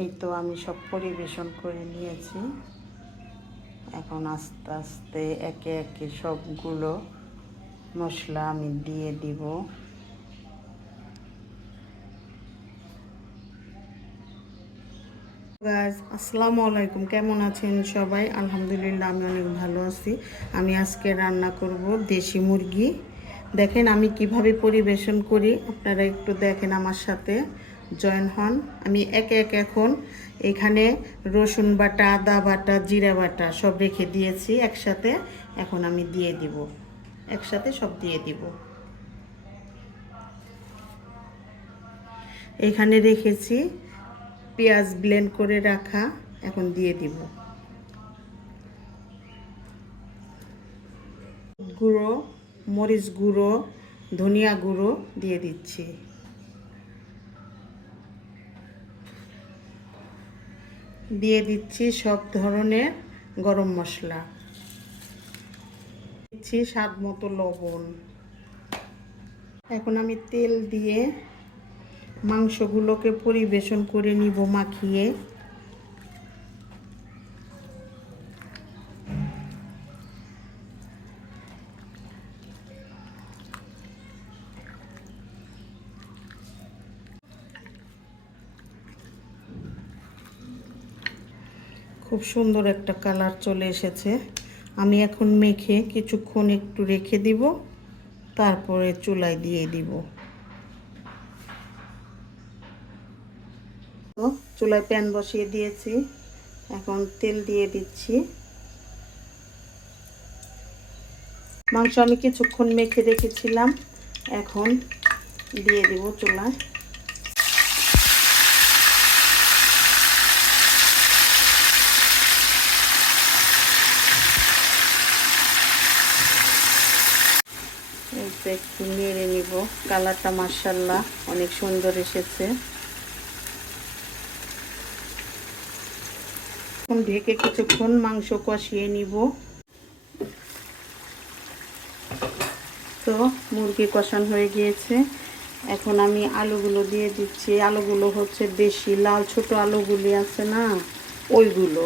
এই তো আমি সব পরিবেশন করে নিয়েছি। এখন আস্তে আস্তে একে একে সবগুলো মশলা আমি দিয়ে দিব। গাইস, আসসালামু আলাইকুম। কেমন আছেন সবাই? আলহামদুলিল্লাহ, আমি অনেক ভালো আছি। আমি আজকে রান্না করব দেশি মুরগি। দেখেন আমি কিভাবে পরিবেশন করি, আপনারা একটু দেখেন, আমার সাথে জয়েন হন। আমি একে একে এখন এখানে রসুন বাটা, আদা বাটা, জিরা বাটা সব রেখে দিয়েছি একসাথে। এখন আমি দিয়ে দিব, একসাথে সব দিয়ে দিব। এখানে রেখেছি পেঁয়াজ ব্লেন্ড করে রাখা, এখন দিয়ে দিব। গুঁড়ো, মরিচ গুঁড়ো, ধনিয়া গুঁড়ো দিয়ে দিচ্ছি। দিয়ে দিচ্ছি সব ধরনের গরম মশলা, দিচ্ছি স্বাদ মতো লবণ। এখন আমি তেল দিয়ে মাংসগুলোকে পরিবেশন করে নিব মাখিয়ে। খুব সুন্দর একটা কালার চলে এসেছে। আমি এখন মেখে কিছুক্ষণ একটু রেখে দিব, তারপরে চুলায় দিয়ে দিব। তো চুলায় প্যান বসিয়ে দিয়েছি, এখন তেল দিয়ে দিচ্ছি। মাংস আমি কিছুক্ষণ মেখে রেখেছিলাম, এখন দিয়ে দিব চুলায়। একটু নেড়ে নিব। কালারটা মাশাআল্লাহ অনেক সুন্দর এসেছে। এখন ঢেকে কিছুক্ষণ মাংস কষিয়ে নিব। তো মুরগি কষানো হয়ে গিয়েছে, এখন আমি আলুগুলো দিয়ে দিচ্ছি। আলুগুলো হচ্ছে দেশি লাল ছোট আলুগুলি আছে না, ওইগুলো।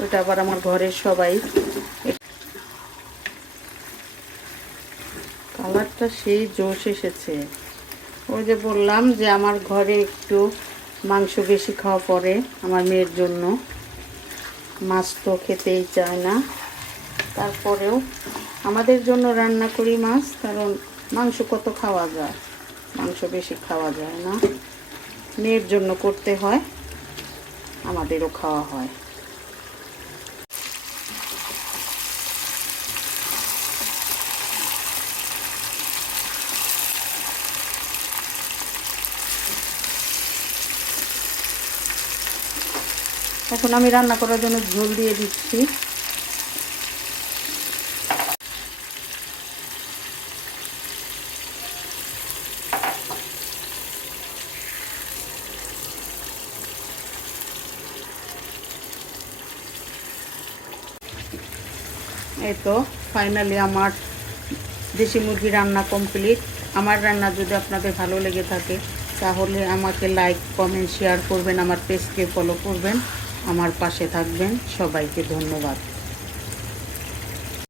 ওইটা আবার আমার ঘরের সবাই। কালারটা সেই জোশ এসেছে। ওই যে বললাম যে আমার ঘরে একটু মাংস বেশি খাওয়া পড়ে আমার মেয়ের জন্য। মাছ তো খেতেই চায় না, তারপরেও আমাদের জন্য রান্না করি মাছ, কারণ মাংস কত খাওয়া যায়, মাংস বেশি খাওয়া যায় না। মেয়ের জন্য করতে হয়, আমাদেরও খাওয়া হয়। এখন আমি রান্না করার জন্য ঝোল দিয়ে দিচ্ছি। এই তো ফাইনালি আমার দেশি মুরগি রান্না কমপ্লিট। আমার রান্না যদি আপনাদের ভালো লেগে থাকে তাহলে আমাকে লাইক, কমেন্ট, শেয়ার করবেন, আমার পেজকে ফলো করবেন, আমার পাশে থাকবেন। সবাইকে ধন্যবাদ।